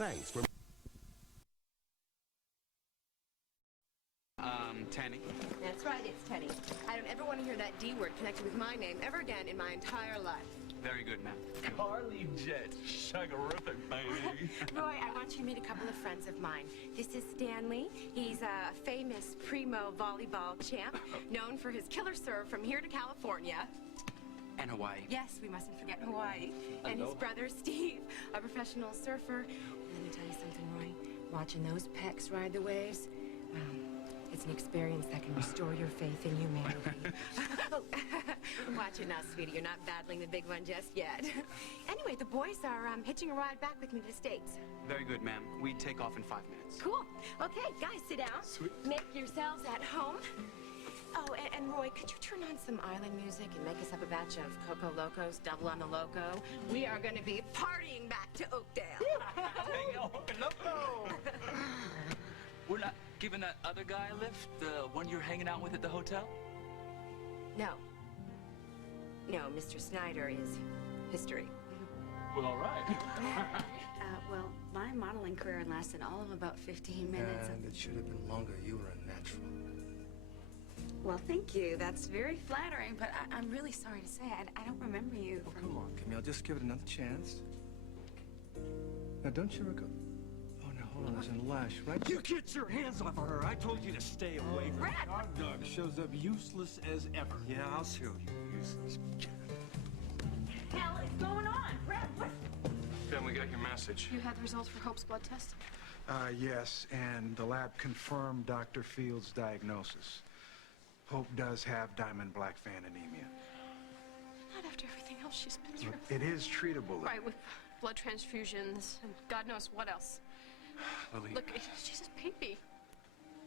Thanks for... Tenny. That's right, it's Tenny. I don't ever want to hear that D word connected with my name ever again in my entire life. Very good, ma'am. Carly Jet, sugarific, baby. Roy, I want you to meet a couple of friends of mine. This is Stanley. He's a famous primo volleyball champ, known for his killer serve from here to California. And Hawaii. Yes, we mustn't forget Hawaii. And his brother, Steve, a professional surfer. Let me tell you something, Roy. Watching those pecs ride the waves, it's an experience that can restore your faith in humanity. Watch it now, sweetie. You're not battling the big one just yet. Anyway, the boys are hitching a ride back with me to the States. Very good, ma'am. We take off in 5 minutes. Cool. Okay, guys, sit down. Sweet. Make yourselves at home. Oh, and Roy, could you turn on some island music and make us up a batch of Coco Locos, double on the loco? We are going to be partying back to Oakdale. Loco! We're not giving that other guy a lift, the one you're hanging out with at the hotel? No. No, Mr. Snyder is history. Well, all right. Well, my modeling career lasted all of about 15 minutes. And it should have been longer. You were a natural. Well, thank you. That's very flattering, but I'm really sorry to say I don't remember you Oh, from... come on, Camille. Just give it another chance. Now, don't you recall... Oh, now, hold on. There's an lash, right? You get your hands off of her. I told you to stay away from her. Our dog shows up useless as ever. Yeah, I'll show you. Useless. hell is going on? Brad, what? Ben, we got your message. You had the results for Hope's blood test? Yes, and the lab confirmed Dr. Field's diagnosis. Hope does have diamond black fan anemia. Not after everything else she's been through. It is treatable. Right, with blood transfusions and God knows what else. Lily. Look, she's a baby.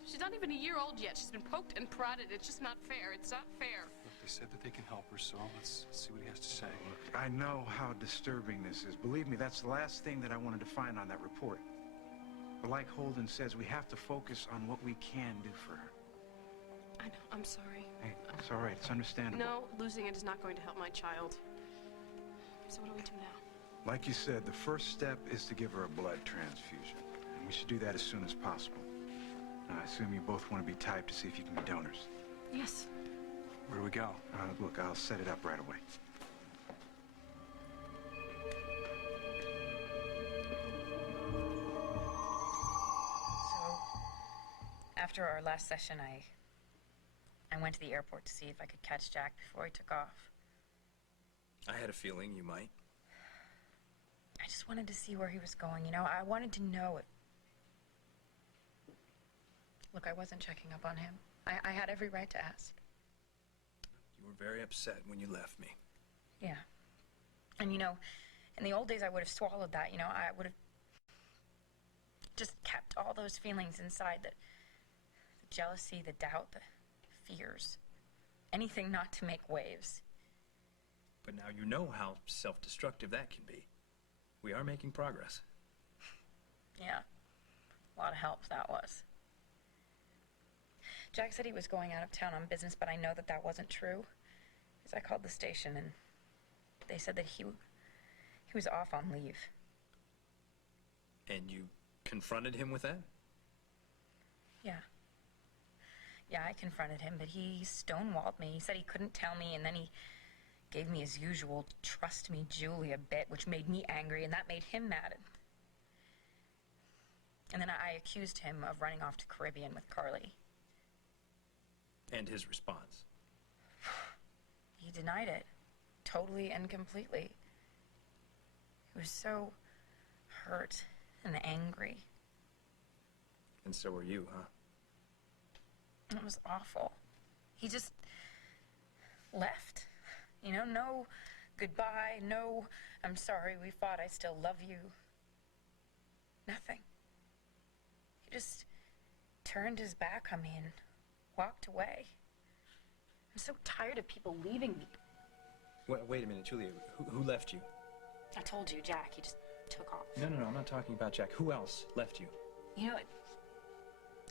She's not even a year old yet. She's been poked and prodded. It's just not fair. It's not fair. Look, they said that they can help her, so let's see what he has to say. I know how disturbing this is. Believe me, that's the last thing that I wanted to find on that report. But like Holden says, we have to focus on what we can do for her. I know. I'm sorry. Hey, it's all right. It's understandable. No, losing it is not going to help my child. So what do we do now? Like you said, the first step is to give her a blood transfusion. And we should do that as soon as possible. Now, I assume you both want to be typed to see if you can be donors. Yes. Where do we go? Look, I'll set it up right away. So, after our last session, I went to the airport to see if I could catch Jack before he took off. I had a feeling you might. I just wanted to see where he was going, you know? I wanted to know if... Look, I wasn't checking up on him. I had every right to ask. You were very upset when you left me. Yeah. And, you know, in the old days, I would have swallowed that, you know? I would have just kept all those feelings inside, the jealousy, the doubt, the fears. Anything not to make waves. But now you know how self-destructive that can be. We are making progress. Yeah. A lot of help that was. Jack said he was going out of town on business, but I know that that wasn't true. Because I called the station and they said that he was off on leave. And you confronted him with that? Yeah. Yeah, I confronted him, but he stonewalled me. He said he couldn't tell me, and then he gave me his usual trust me Julia bit, which made me angry, and that made him mad. And then I accused him of running off to Caribbean with Carly. And his response? He denied it, totally and completely. He was so hurt and angry. And so were you, huh? It was awful. He just left. You know, no goodbye, no I'm sorry we fought, I still love you. Nothing. He just turned his back on me and walked away. I'm so tired of people leaving me. Wait a minute, Julia. Who left you? I told you, Jack. He just took off. No, I'm not talking about Jack. Who else left you? You know,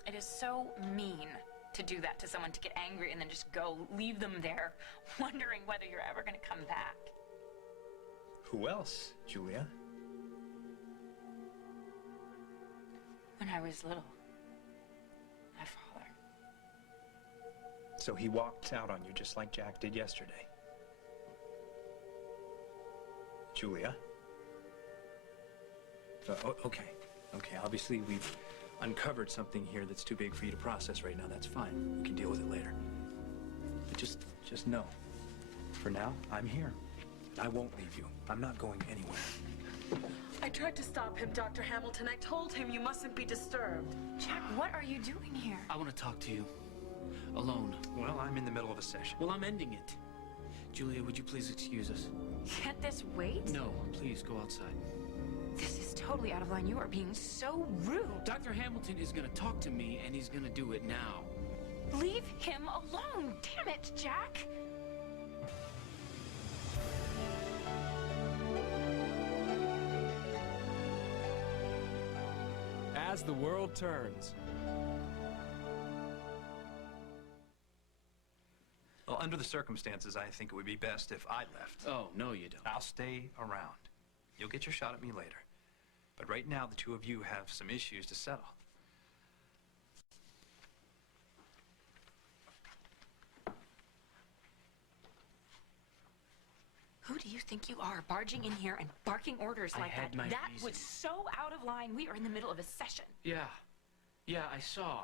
it is so mean to do that to someone, to get angry and then just go, leave them there, wondering whether you're ever going to come back. Who else, Julia? I was little. My father. So he walked out on you just like Jack did yesterday. Julia? Okay. Okay, obviously we've uncovered something here that's too big for you to process right now. That's fine. We can deal with it later. But just know, for now, I'm here. I won't leave you. I'm not going anywhere. I tried to stop him, Dr. Hamilton. I told him you mustn't be disturbed. Jack, what are you doing here? I want to talk to you. Alone. Well, I'm in the middle of a session. Well, I'm ending it. Julia, would you please excuse us? Can't this wait? No, please go outside. This is totally out of line. You are being so rude. Dr. Hamilton is going to talk to me, and he's going to do it now. Leave him alone. Damn it, Jack. As the world turns. Well, under the circumstances, I think it would be best if I left. Oh, no, you don't. I'll stay around. You'll get your shot at me later. But right now, the two of you have some issues to settle. Who do you think you are, barging in here and barking orders like that? That was so out of line. We are in the middle of a session. Yeah. Yeah, I saw.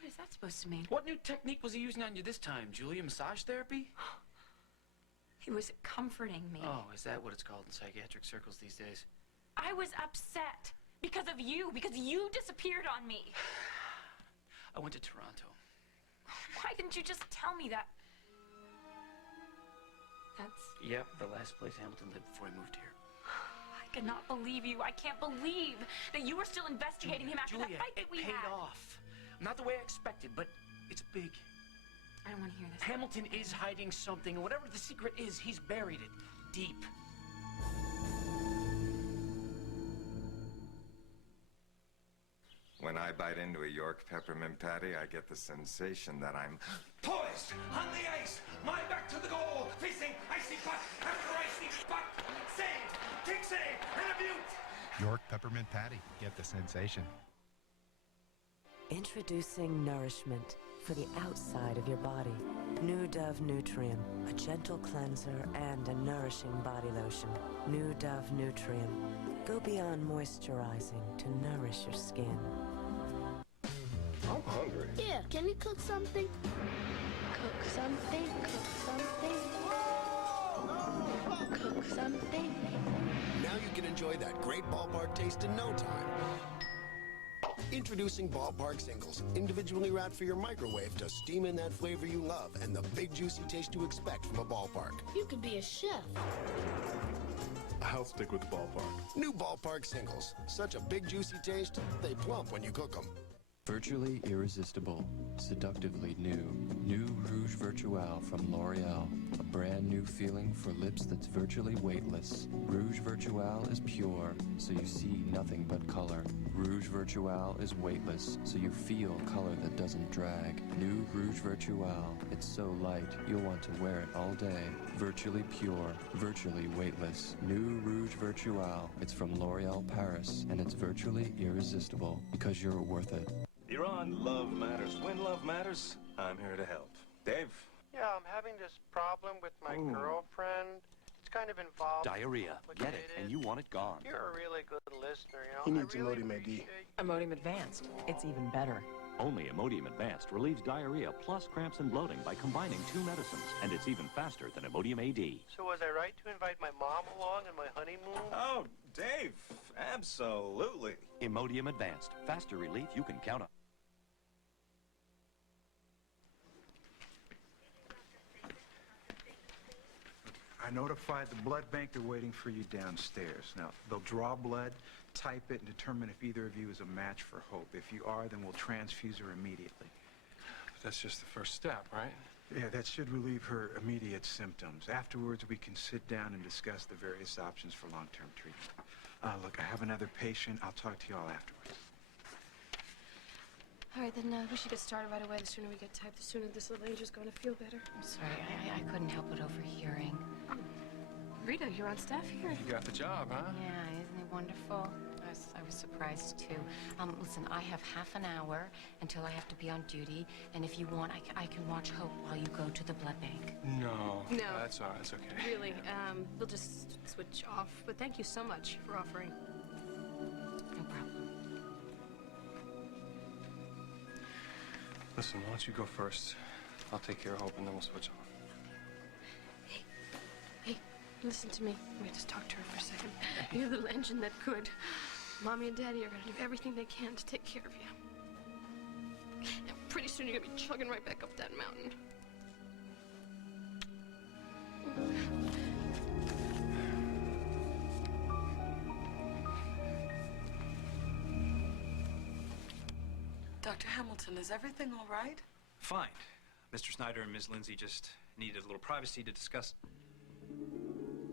What is that supposed to mean? What new technique was he using on you this time, Julia? Massage therapy? He was comforting me. Oh, is that what it's called in psychiatric circles these days? I was upset because of you, because you disappeared on me. I went to Toronto. Why didn't you just tell me that? That's... Yep, the last place Hamilton lived before he moved here. I cannot believe you. I can't believe that you were still investigating him after that fight that we had. It paid off. Not the way I expected, but it's big. I don't want to hear this. Hamilton is hiding something, and whatever the secret is, he's buried it deep. When I bite into a York peppermint patty, I get the sensation that I'm Poised on the ice, my back to the goal, facing icy puck after icy puck. Save, kick save, and a beaut. York peppermint patty. Get the sensation. Introducing nourishment for the outside of your body. New Dove Nutrium, a gentle cleanser and a nourishing body lotion. New Dove Nutrium. Go beyond moisturizing to nourish your skin. I'm hungry. Yeah, can you cook something? Cook something, cook something. Cook something. Now you can enjoy that great ballpark taste in no time. Introducing Ballpark Singles, individually wrapped for your microwave to steam in that flavor you love and the big juicy taste you expect from a ballpark. You could be a chef. I'll stick with the ballpark. New Ballpark Singles. Such a big juicy taste, they plump when you cook them. Virtually irresistible, seductively new. New Rouge Virtual from L'Oreal. A brand new feeling for lips that's virtually weightless. Rouge Virtual is pure, so you see nothing but color. Rouge Virtual is weightless, so you feel color that doesn't drag. New Rouge Virtual. It's so light, you'll want to wear it all day. Virtually pure, virtually weightless. New Rouge Virtual. It's from L'Oreal Paris, and it's virtually irresistible because you're worth it. You're on Love Matters. When love matters, I'm here to help. Dave? Yeah, I'm having this problem with my girlfriend. It's kind of involved. Diarrhea. Get it, and you want it gone. You're a really good listener, you know. He needs Imodium AD. Imodium Advanced. It's even better. Only Imodium Advanced relieves diarrhea plus cramps and bloating by combining 2 medicines, and it's even faster than Imodium AD. So was I right to invite my mom along on my honeymoon? Oh, Dave, absolutely. Imodium Advanced. Faster relief you can count on. I notified the blood bank they're waiting for you downstairs. Now, they'll draw blood, type it, and determine if either of you is a match for Hope. If you are, then we'll transfuse her immediately. But that's just the first step, right? Yeah, that should relieve her immediate symptoms. Afterwards, we can sit down and discuss the various options for long-term treatment. Look, I have another patient. I'll talk to you all afterwards. All right, then we should get started right away. The sooner we get typed, the sooner this little angel's going to feel better. I'm sorry, I couldn't help but overhearing. Rita, you're on staff here. You got the job, huh? Yeah, isn't it wonderful? I I was surprised too. Listen, I have half an hour until I have to be on duty, and if you want, I can watch Hope while you go to the blood bank. No. No. That's all right. It's okay. Really, we'll just switch off. But thank you so much for offering. No problem. Listen, why don't you go first? I'll take care of Hope, and then we'll switch on. Hey, listen to me. Let me just talk to her for a second. You're the little engine that could. Mommy and Daddy are gonna do everything they can to take care of you. And pretty soon you're gonna be chugging right back up that mountain. Dr. Hamilton, is everything all right? Fine. Mr. Snyder and Ms. Lindsay just needed a little privacy to discuss.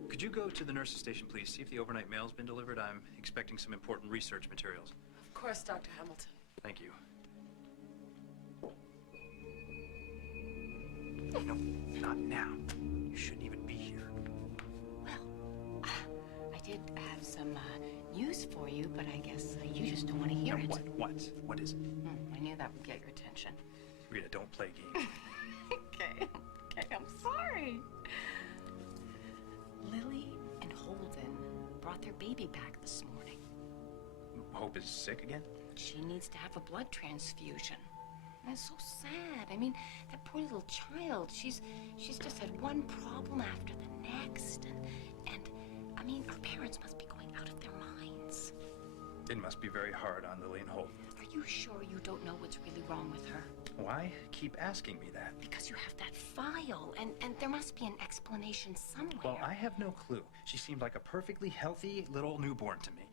Could you go to the nurse's station, please? See if the overnight mail's been delivered. I'm expecting some important research materials. Of course, Dr. Hamilton. Thank you. No, not now. You shouldn't even be here. I did have some news for you, but I guess you just don't want to hear it. What is it? I knew that would get your attention. Rita, don't play games. Okay, I'm sorry. Lily and Holden brought their baby back this morning. Hope is sick again? She needs to have a blood transfusion. And it's so sad. I mean, that poor little child, she's just had one problem after the next. And I mean, our parents must be going out of their minds. It must be very hard on Lily and Hope. Are you sure you don't know what's really wrong with her? Why keep asking me that? Because you have that file, and there must be an explanation somewhere. Well, I have no clue. She seemed like a perfectly healthy little newborn to me.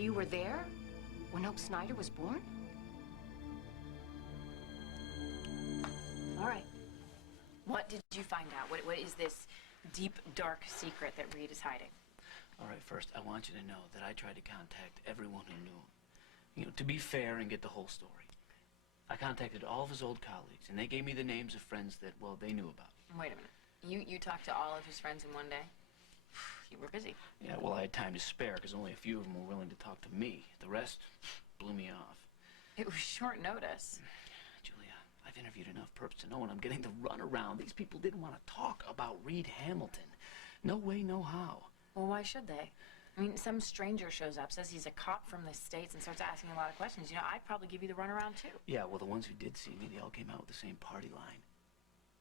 You were there when Hope Snyder was born? All right. What did you find out? What is this deep, dark secret that Reed is hiding? All right, first, I want you to know that I tried to contact everyone who knew him. You know, to be fair and get the whole story. I contacted all of his old colleagues, and they gave me the names of friends that, well, they knew about. Wait a minute. You talked to all of his friends in one day? You were busy. Yeah, well, I had time to spare because only a few of them were willing to talk to me. The rest blew me off. It was short notice. Julia, I've interviewed enough perps to know when I'm getting the runaround. These people didn't want to talk about Reed Hamilton. No way, no how. Well, why should they? I mean, some stranger shows up, says he's a cop from the States, and starts asking a lot of questions. You know, I'd probably give you the runaround, too. Yeah, well, the ones who did see me, they all came out with the same party line.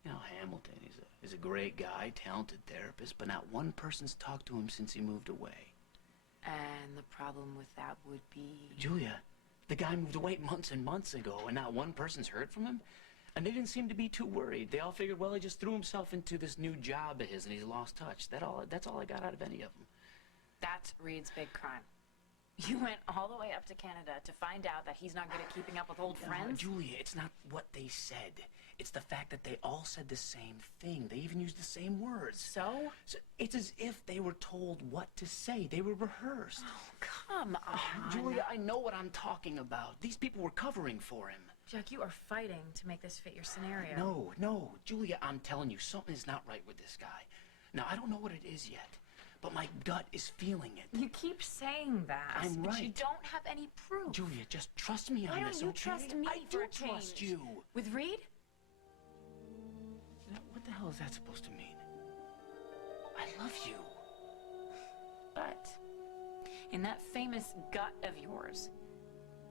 You know, Hamilton, he's a great guy, talented therapist, but not one person's talked to him since he moved away. And the problem with that would be... Julia, the guy moved away months and months ago, and not one person's heard from him? And they didn't seem to be too worried. They all figured, well, he just threw himself into this new job of his, and he's lost touch. That's all I got out of any of them. That's Reed's big crime. You went all the way up to Canada to find out that he's not good at keeping up with old friends? Julia, it's not what they said. It's the fact that they all said the same thing. They even used the same words. So it's as if they were told what to say. They were rehearsed. Oh, come on. Julia, I know what I'm talking about. These people were covering for him. Jack, you are fighting to make this fit your scenario. No. Julia, I'm telling you, something is not right with this guy. Now, I don't know what it is yet, but my gut is feeling it. You keep saying that. I'm right. But you don't have any proof. Julia, just trust me on this, okay? Why don't you trust me I for do a change? trust you. With Reed? What the hell is that supposed to mean? I love you. But in that famous gut of yours,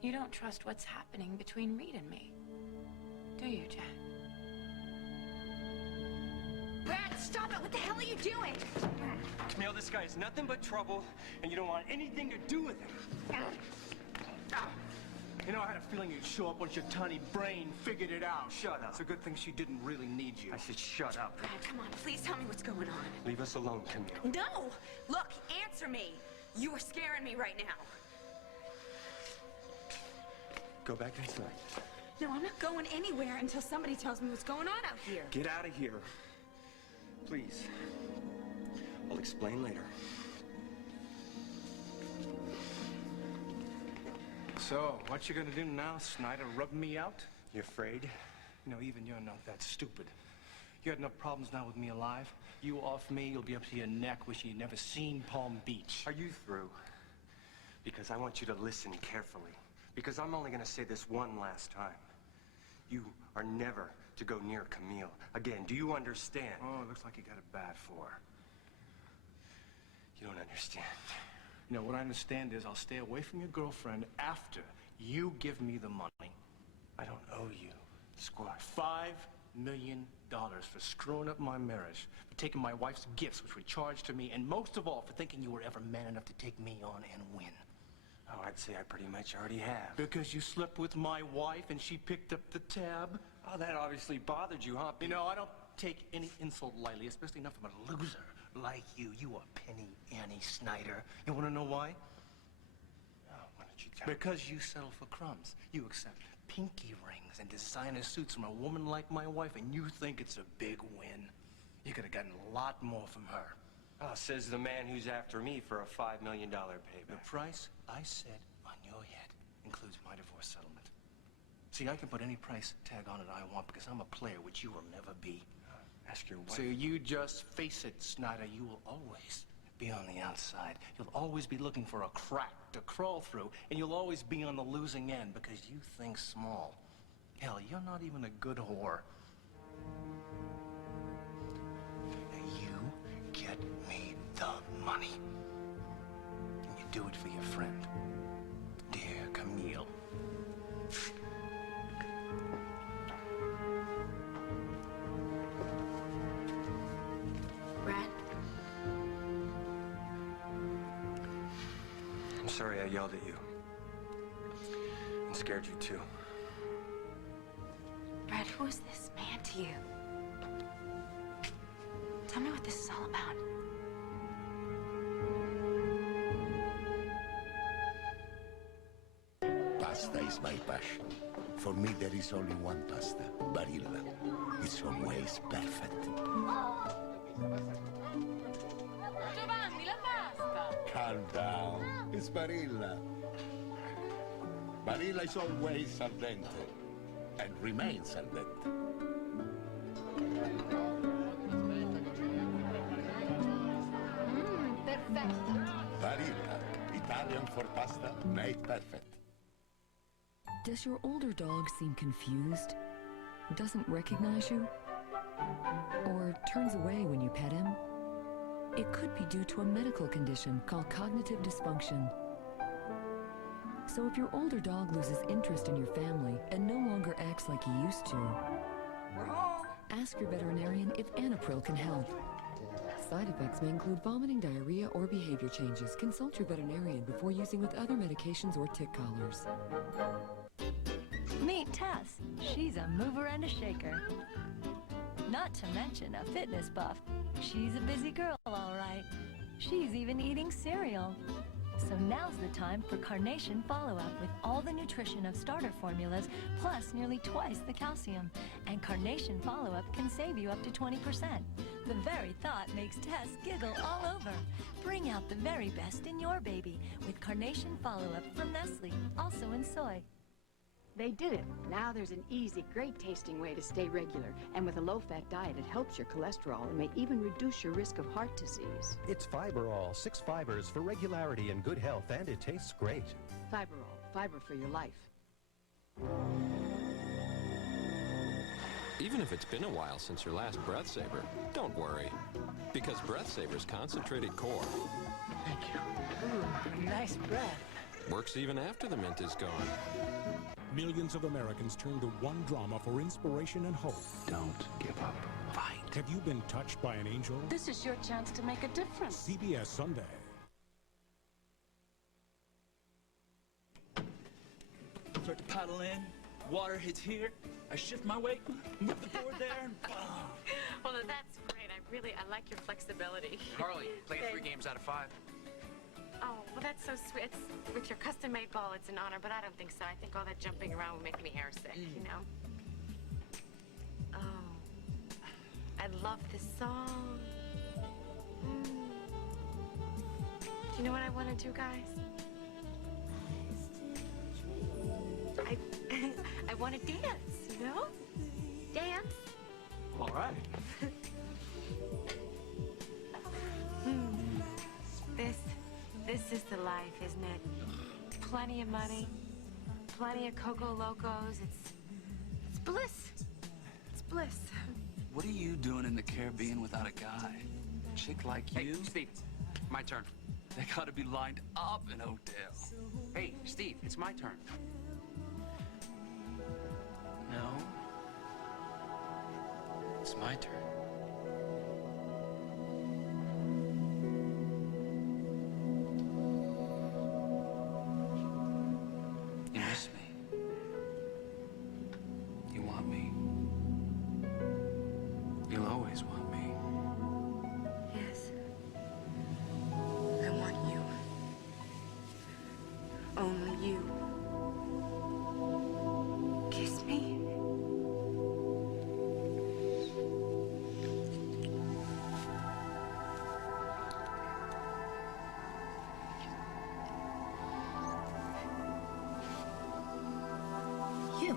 you don't trust what's happening between Reed and me. Do you, Jack? Brad, stop it! What the hell are you doing? Camille, this guy is nothing but trouble, and you don't want anything to do with him. You know, I had a feeling you'd show up once your tiny brain figured it out. Shut up. It's a good thing she didn't really need you. I said shut up. Brad, come on, please tell me what's going on. Leave us alone, Camille. No! Look, answer me! You are scaring me right now. Go back inside. No, I'm not going anywhere until somebody tells me what's going on out here. Get out of here. Please. I'll explain later. So, what you gonna do now, Snyder? Rub me out? You afraid? You know, even you're not that stupid. You had enough problems now with me alive. You off me, you'll be up to your neck wishing you'd never seen Palm Beach. Are you through? Because I want you to listen carefully. Because I'm only gonna say this one last time. You are never to go near Camille again. Do you understand? Oh, it looks like you got it bad for her. You don't understand. You know, what I understand is I'll stay away from your girlfriend after you give me the money. I don't owe you squat. $5 million for screwing up my marriage, for taking my wife's gifts, which were charged to me, and most of all, for thinking you were ever man enough to take me on and win. Oh, I'd say I pretty much already have. Because you slept with my wife and she picked up the tab? Oh, that obviously bothered you, huh? You know, I don't take any insult lightly, especially not from a loser like you. You are Penny Annie Snyder. You want to know why? Oh, why don't you tell me? Because you settle for crumbs. You accept pinky rings and designer suits from a woman like my wife, and you think it's a big win. You could have gotten a lot more from her. Oh, says the man who's after me for a $5 million payback. The price I said on your head includes my divorce settlement. See, I can put any price tag on it I want because I'm a player, which you will never be. Ask your wife. So you just face it, Snyder. You will always be on the outside. You'll always be looking for a crack to crawl through, and you'll always be on the losing end because you think small. Hell, you're not even a good whore. You get me the money. And you do it for your friend, dear Camille. Brad? I'm sorry I yelled at you. And scared you too. Brad, who is this man to you? Tell me what this is all about. Pasta is my passion. For me, there is only one pasta, Barilla. It's always perfect. Giovanni, la pasta! Calm down. It's Barilla. Barilla is always al dente and remains al dente. Perfetto. Barilla, Italian for pasta, made perfect. Does your older dog seem confused? Doesn't recognize you? Or turns away when you pet him? It could be due to a medical condition called cognitive dysfunction. So if your older dog loses interest in your family and no longer acts like he used to, We're home. ask your veterinarian if Anapril can help. Side effects may include vomiting, diarrhea, or behavior changes. Consult your veterinarian before using with other medications or tick collars. Meet Tess. She's a mover and a shaker. Not to mention a fitness buff. She's a busy girl, all right. She's even eating cereal. So now's the time for Carnation Follow-Up with all the nutrition of starter formulas, plus nearly twice the calcium. And Carnation Follow-Up can save you up to 20%. The very thought makes Tess giggle all over. Bring out the very best in your baby with Carnation Follow-Up from Nestle, also in soy. They did it. Now there's an easy, great-tasting way to stay regular. And with a low-fat diet, it helps your cholesterol and may even reduce your risk of heart disease. It's Fiberall, 6 fibers for regularity and good health, and it tastes great. Fiberall, fiber for your life. Even if it's been a while since your last Breath Saver, don't worry. Because Breath Saver's concentrated core Thank you. Ooh, nice breath. works even after the mint is gone. Millions of Americans turn to one drama for inspiration and hope. Don't give up. Fight. Have you been touched by an angel? This is your chance to make a difference. CBS Sunday. Start to paddle in, water hits here, I shift my weight, move the board there, and Well, that's great. I like your flexibility. Carly, playing 3 games out of 5. Oh, well, that's so sweet. It's, with your custom-made ball, it's an honor, but I don't think so. I think all that jumping around would make me airsick, you know? Oh, I love this song. Do you know what I want to do, guys? I want to dance, you know? Dance. All right. This is the life, isn't it? Plenty of money, plenty of Coco Locos. It's bliss. It's bliss. What are you doing in the Caribbean without a guy? A chick like you? Hey, Steve, my turn. They gotta be lined up in Odell. Hey, Steve, it's my turn. No. It's my turn. You miss me. You want me. You'll always want me. Yes. I want you. Only you. Kiss me. You.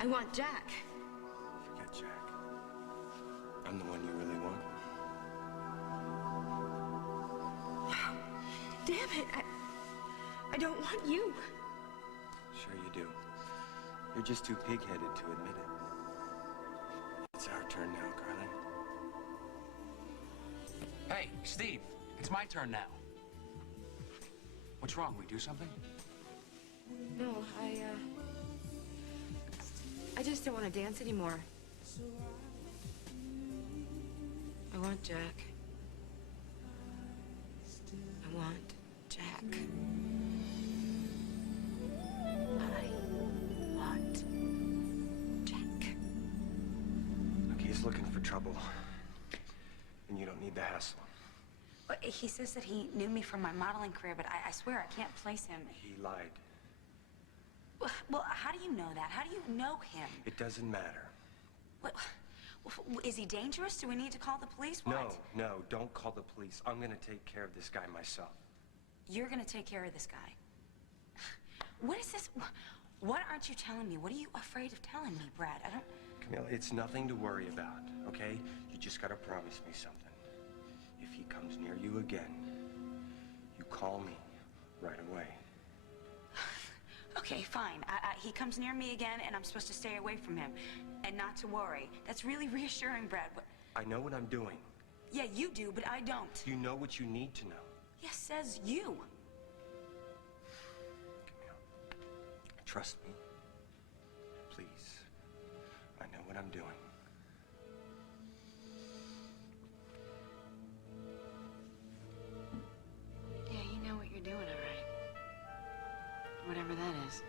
I want Jack. Forget Jack. I'm the one you really want. Damn it. I don't want you. Sure you do. You're just too pig-headed to admit it. It's our turn now, Carly. Hey, Steve, it's my turn now. What's wrong? We do something? No, I just don't want to dance anymore. I want Jack. I want Jack. I want Jack. Look, he's looking for trouble. And you don't need the hassle. Well, he says that he knew me from my modeling career, but I swear I can't place him. He lied. Well, how do you know that? How do you know him? It doesn't matter. What, is he dangerous? Do we need to call the police? What? No, don't call the police. I'm gonna take care of this guy myself. You're gonna take care of this guy. What is this? What aren't you telling me? What are you afraid of telling me, Brad? I don't... Camille, it's nothing to worry about, okay? You just gotta promise me something. If he comes near you again, you call me right away. Okay, fine. He comes near me again, and I'm supposed to stay away from him. And not to worry. That's really reassuring, Brad. I know what I'm doing. Yeah, you do, but I don't. You know what you need to know. Yes, says you. Camille, trust me. Please. I know what I'm doing. Yeah, you know what you're doing, all right. Whatever that is.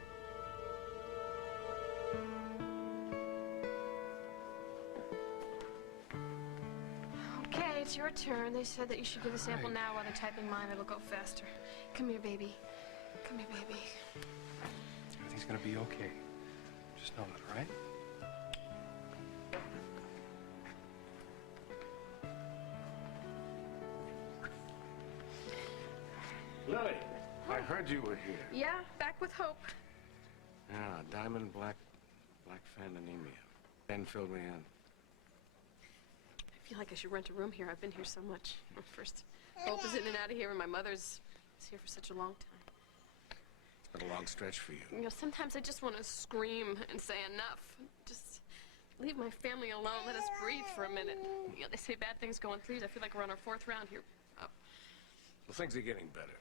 Okay, it's your turn. They said that you should give a sample now while they're typing mine. It'll go faster. Come here, baby. Come here, baby. Everything's gonna be okay. Just know that, all right? Lily, I heard you were here. Yeah, back with hope. Yeah, diamond black fan anemia. Ben filled me in. I feel like I should rent a room here. I've been here so much. First, Hope is in and out of here, and my mother's here for such a long time. It's been a long stretch for you. You know, sometimes I just want to scream and say enough. Just leave my family alone. Let us breathe for a minute. You know, they say bad things go in threes. I feel like we're on our fourth round here. Oh. Well, things are getting better.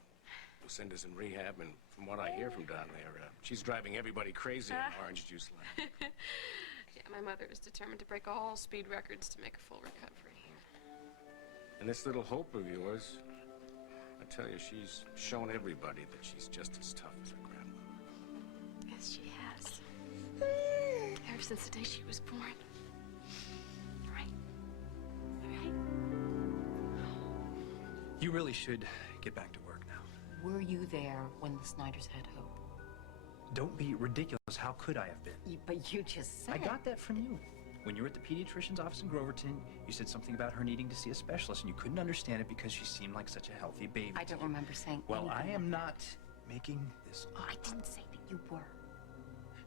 Lucinda's in rehab, and from what I hear from down there, she's driving everybody crazy in orange juice land. Yeah, my mother is determined to break all speed records to make a full recovery. And this little Hope of yours, I tell you, she's shown everybody that she's just as tough as her grandmother. Yes, she has. Ever since the day she was born. Right? Right? You really should get back to work now. Were you there when the Snyders had Hope? Don't be ridiculous. How could I have been? But you just said... I got that from you. When you were at the pediatrician's office in Groverton, you said something about her needing to see a specialist, and you couldn't understand it because she seemed like such a healthy baby. I don't remember saying Well, anything. I am not making this up. I didn't say that you were.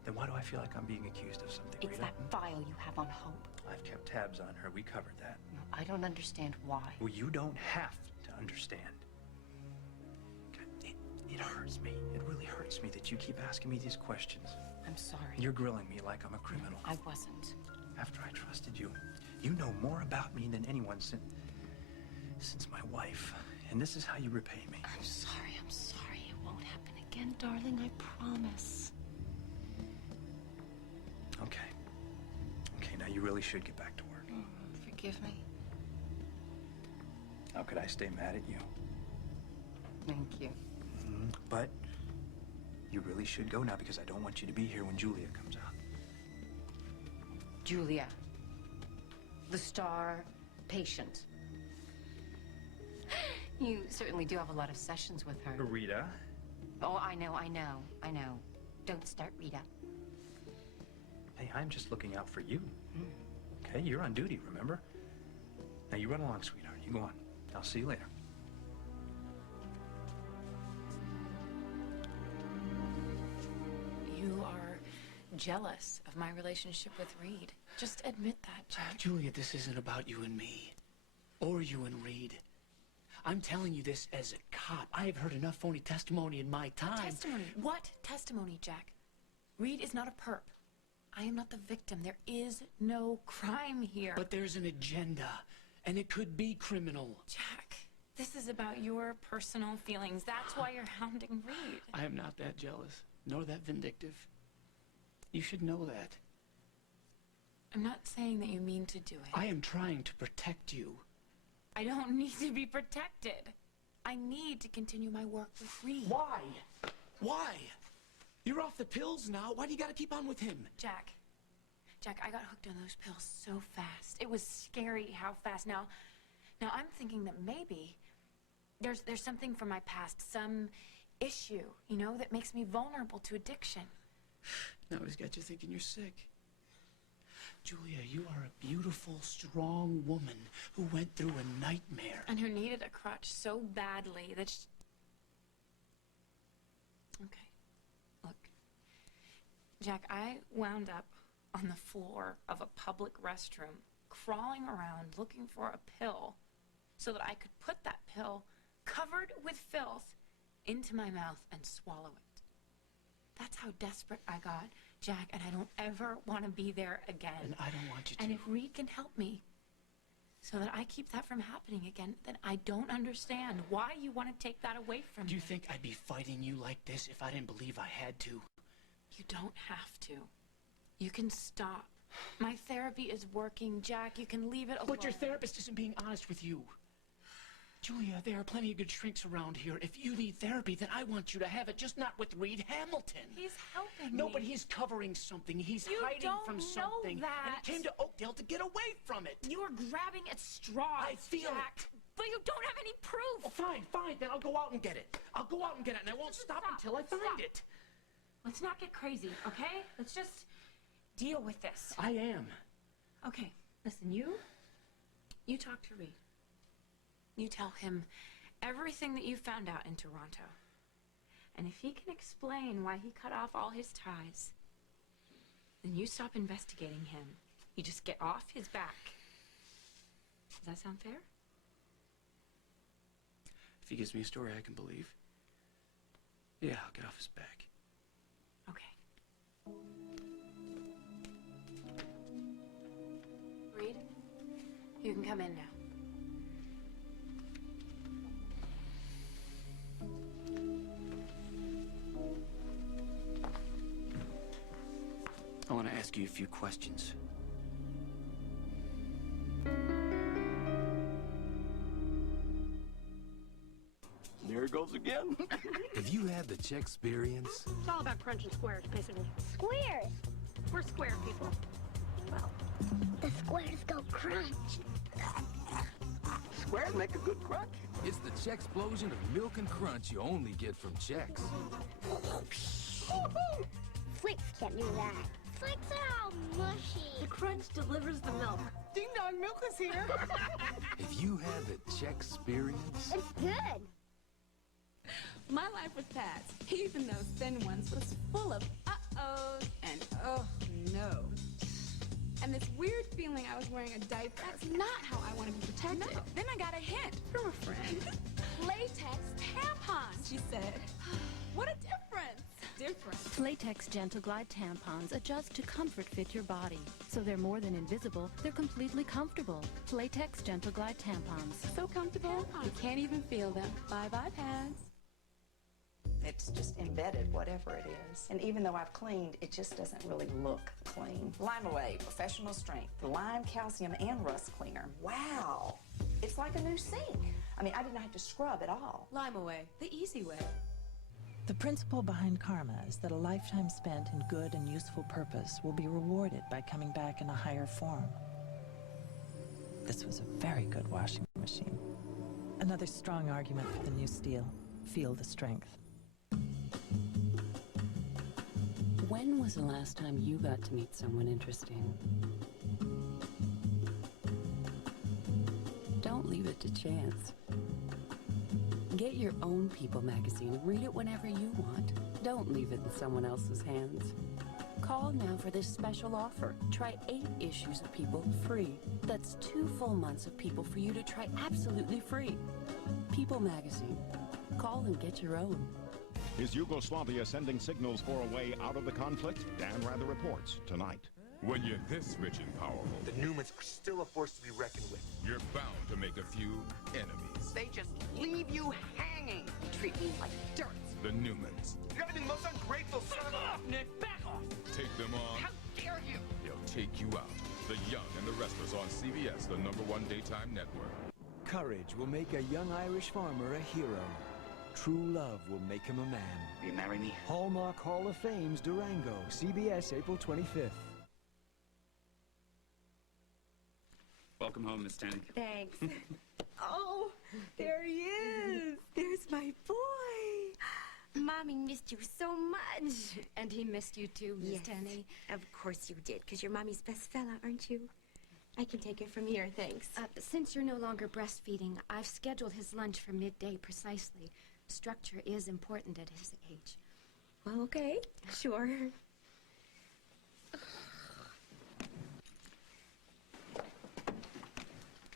Then why do I feel like I'm being accused of something, It's Rita? that file you have on Hope. I've kept tabs on her. We covered that. No, I don't understand why. Well, you don't have to understand. God, it hurts me. It really hurts me that you keep asking me these questions. I'm sorry. You're grilling me like I'm a criminal. I wasn't. After I trusted you, you know more about me than anyone since my wife. And this is how you repay me. I'm sorry. I'm sorry. It won't happen again, darling. I promise. Okay. Okay, now you really should get back to work. Forgive me. How could I stay mad at you? Thank you. But you really should go now because I don't want you to be here when Julia comes out. Julia. The star patient. You certainly do have a lot of sessions with her. Rita? Oh, I know. Don't start, Rita. Hey, I'm just looking out for you. Okay, you're on duty, remember? Now you run along, sweetheart. You go on. I'll see you later. You are jealous of my relationship with Reed. Just admit that, Jack. Julia, this isn't about you and me. Or you and Reed. I'm telling you this as a cop. I have heard enough phony testimony in my time. Testimony? What testimony, Jack? Reed is not a perp. I am not the victim. There is no crime here. But there's an agenda, and it could be criminal. Jack, this is about your personal feelings. That's why you're hounding Reed. I am not that jealous, nor that vindictive. You should know that. I'm not saying that you mean to do it. I am trying to protect you. I don't need to be protected. I need to continue my work with Reed. Why? Why? You're off the pills now. Why do you gotta keep on with him? Jack, I got hooked on those pills so fast. It was scary how fast. Now I'm thinking that maybe there's something from my past, some issue, you know, that makes me vulnerable to addiction. Now he's got you thinking you're sick. Julia, you are a beautiful, strong woman who went through a nightmare. And who needed a crutch so badly that Okay. Look. Jack, I wound up on the floor of a public restroom, crawling around looking for a pill so that I could put that pill, covered with filth, into my mouth and swallow it. That's how desperate I got, Jack, and I don't ever want to be there again. And I don't want you to. And if Reed can help me so that I keep that from happening again, then I don't understand why you want to take that away from me. Do you think I'd be fighting you like this if I didn't believe I had to? You don't have to. You can stop. My therapy is working, Jack. You can leave it alone. But your therapist isn't being honest with you. Julia, there are plenty of good shrinks around here. If you need therapy, then I want you to have it, just not with Reed Hamilton. He's helping No, me. but he's covering something. He's You hiding don't from know something. that. And he came to Oakdale to get away from it. You are grabbing at straws, I feel Jack. it. But you don't have any proof. Oh, fine, then I'll go out and get it. I'll go out and get it, and I won't stop until I find it. Let's not get crazy, okay? Let's just deal with this. I am. Okay, listen, you talk to Reed. You tell him everything that you found out in Toronto. And if he can explain why he cut off all his ties, then you stop investigating him. You just get off his back. Does that sound fair? If he gives me a story I can believe, yeah, I'll get off his back. Okay. Reed, you can come in now. I want to ask you a few questions. There it goes again. Have you had the Czech experience? It's all about crunching squares, basically. Squares. We're square people. Well, the squares go crunch. Squares make a good crunch. It's the Czech explosion of milk and crunch you only get from Czechs. Flicks can do that. Flicks are all mushy. The crunch delivers the milk. Ding dong, milk is here. Have you had the Czech experience? It's good. My life with Pat's. Even those thin ones was full of uh-ohs and oh no. And this weird feeling I was wearing a diaper, that's not how I want to be protected. No. Then I got a hint from a friend. Latex tampons, she said. What a difference. Different. Latex Gentle Glide tampons adjust to comfort fit your body. So they're more than invisible, they're completely comfortable. Latex Gentle Glide tampons. So comfortable, you can't even feel them. Bye-bye pads. It's just embedded, whatever it is. And even though I've cleaned, it just doesn't really look clean. Lime Away, professional strength. Lime, calcium, and rust cleaner. Wow. It's like a new sink. I mean, I didn't have to scrub at all. Lime Away, the easy way. The principle behind karma is that a lifetime spent in good and useful purpose will be rewarded by coming back in a higher form. This was a very good washing machine. Another strong argument for the new steel. Feel the strength. When was the last time you got to meet someone interesting? Don't leave it to chance. Get your own People magazine and read it whenever you want. Don't leave it in someone else's hands. Call now for this special offer. Try 8 issues of People free. That's 2 full months of People for you to try absolutely free. People magazine. Call and get your own. Is Yugoslavia sending signals for a way out of the conflict? Dan Rather reports tonight. When you're this rich and powerful, the Newmans are still a force to be reckoned with. You're bound to make a few enemies. They just leave you hanging. Treat me like dirt. The Newmans. You gotta be the most ungrateful son of a... Back off, Nick! Back off! Take them on. How dare you! They'll take you out. The Young and the Restless on CBS, the #1 daytime network. Courage will make a young Irish farmer a hero. True love will make him a man. Will you marry me? Hallmark Hall of Fame's Durango, CBS, April 25th. Welcome home, Miss Tanny. Thanks. Oh, there he is. There's my boy. Mommy missed you so much. And he missed you too, Miss Tanny. Of course you did, because you're Mommy's best fella, aren't you? I can take it from here, thanks. Since you're no longer breastfeeding, I've scheduled his lunch for midday precisely. Structure is important at his age. Well, okay, sure.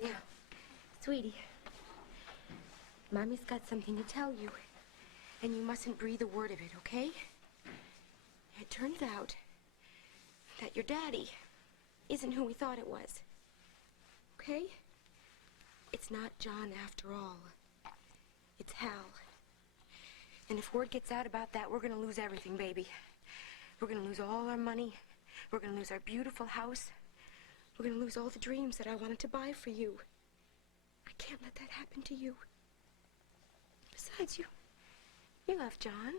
Now, sweetie, Mommy's got something to tell you, and you mustn't breathe a word of it, okay? It turns out that your daddy isn't who we thought it was, okay? It's not John after all. It's Hal. And if word gets out about that, we're gonna lose everything, baby. We're gonna lose all our money. We're gonna lose our beautiful house. We're gonna lose all the dreams that I wanted to buy for you. I can't let that happen to you. Besides, you love John.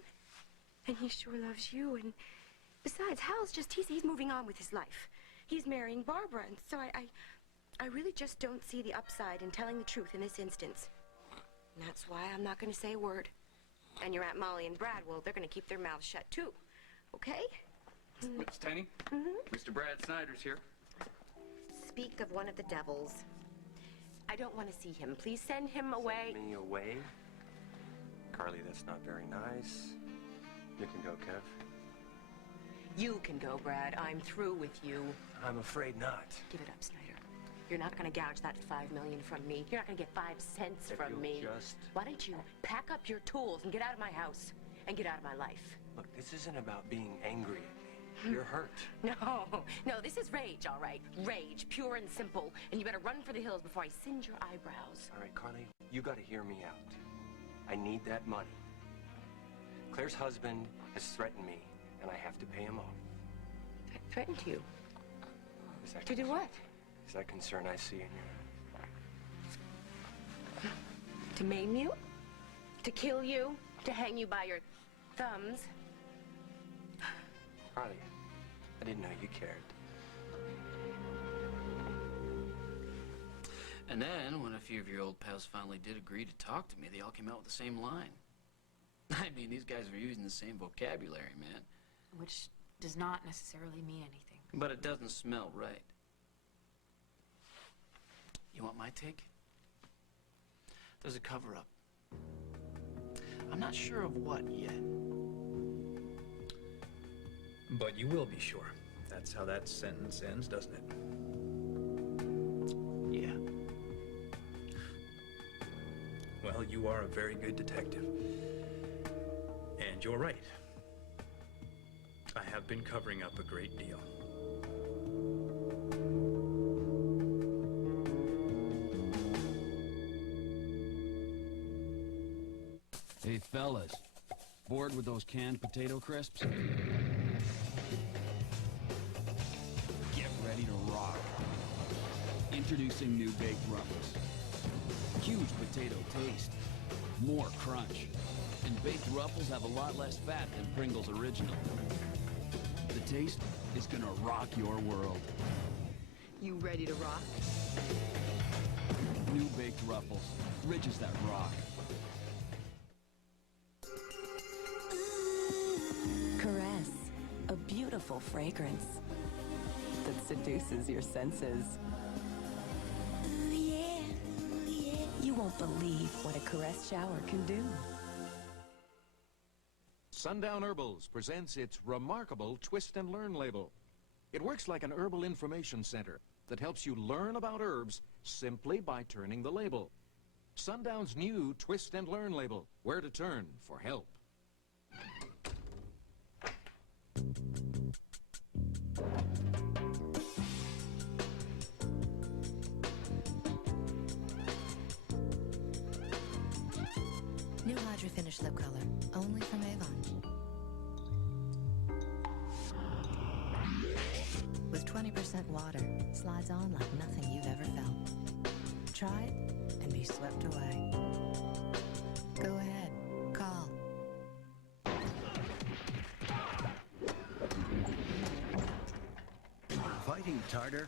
And he sure loves you. And besides, Hal's just, he's moving on with his life. He's marrying Barbara. And so I really just don't see the upside in telling the truth in this instance. And that's why I'm not gonna say a word. And your Aunt Molly and Brad, well, they're gonna keep their mouths shut too. Okay? Miss Tanny? Mr. Brad Snyder's here. Speak of one of the devils. I don't want to see him. Please send him away. Send me away? Carly, that's not very nice. You can go, Kev. You can go, Brad. I'm through with you. I'm afraid not. Give it up, Snyder. You're not going to gouge that $5 million from me. You're not going to get 5 cents from me. Why don't you pack up your tools and get out of my house and get out of my life? Look, this isn't about being angry at me. You're hurt. No, this is rage, all right. Rage, pure and simple. And you better run for the hills before I singe your eyebrows. All right, Carly, you got to hear me out. I need that money. Claire's husband has threatened me, and I have to pay him off. Threatened you? To do what? Is that concern I see in you? To maim you? To kill you? To hang you by your thumbs? Carly, I didn't know you cared. And then, when a few of your old pals finally did agree to talk to me, they all came out with the same line. I mean, these guys were using the same vocabulary, man. Which does not necessarily mean anything. But it doesn't smell right. You want my take? There's a cover-up. I'm not sure of what yet, But you will be sure. That's how that sentence ends, doesn't it? Yeah. Well, you are a very good detective. And you're right. I have been covering up a great deal. Hey, fellas. Bored with those canned potato crisps? Get ready to rock. Introducing new Baked Ruffles. Huge potato taste. More crunch. And Baked Ruffles have a lot less fat than Pringles Original. The taste is gonna rock your world. You ready to rock? New Baked Ruffles. Ridges that rock. Caress, a beautiful fragrance that seduces your senses. Ooh, yeah, ooh, yeah. You won't believe what a Caress shower can do. Sundown Herbals presents its remarkable Twist and Learn label. It works like an herbal information center that helps you learn about herbs simply by turning the label. Sundown's new Twist and Learn label, where to turn for help. New Hydra Finish Lip Color, only from Avon. With 20% water, slides on like nothing you've ever felt. Try it and be swept away. Go ahead, call. Fighting tartar?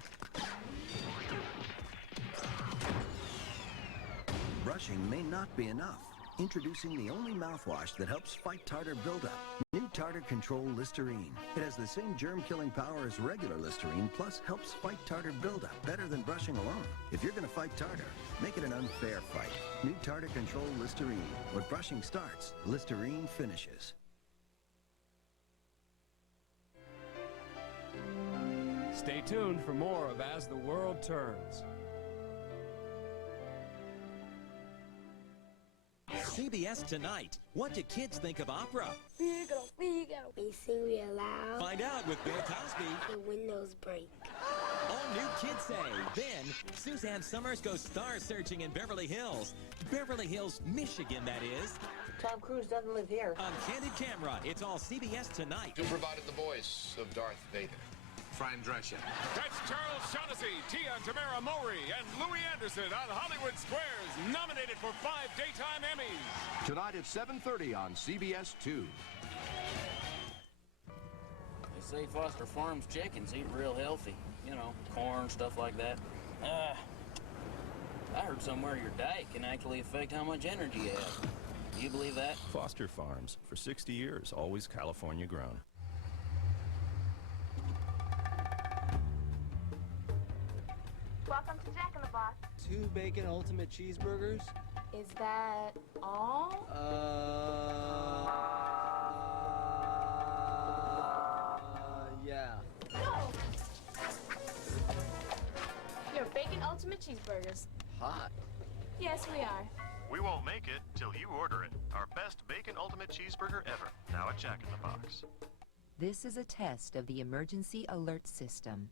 Brushing may not be enough. Introducing the only mouthwash that helps fight tartar buildup. New Tartar Control Listerine. It has the same germ-killing power as regular Listerine, plus helps fight tartar buildup better than brushing alone. If you're going to fight tartar, make it an unfair fight. New Tartar Control Listerine. Where brushing starts, Listerine finishes. Stay tuned for more of As the World Turns. CBS Tonight. What do kids think of opera? Figaro. We sing real loud. Find out with Bill Cosby. The windows break. All new Kids Say. Then, Suzanne Summers goes star searching in Beverly Hills. Beverly Hills, Michigan, that is. Tom Cruise doesn't live here. On Candid Camera, it's all CBS Tonight. Who provided the voice of Darth Vader? Fran Drescher. That's Charles Shaughnessy, Tia and Tamara Mowry, and Louis Anderson on Hollywood Squares, nominated for 5 Daytime Emmys. Tonight at 7:30 on CBS 2. They say Foster Farms chickens eat real healthy. You know, corn, stuff like that. I heard somewhere your diet can actually affect how much energy you have. Do you believe that? Foster Farms, for 60 years, always California grown. Welcome to Jack in the Box. 2 bacon ultimate cheeseburgers. Is that all? Yeah. No! Your bacon ultimate cheeseburgers. Hot. Yes, we are. We won't make it till you order it. Our best bacon ultimate cheeseburger ever. Now at Jack in the Box. This is a test of the emergency alert system.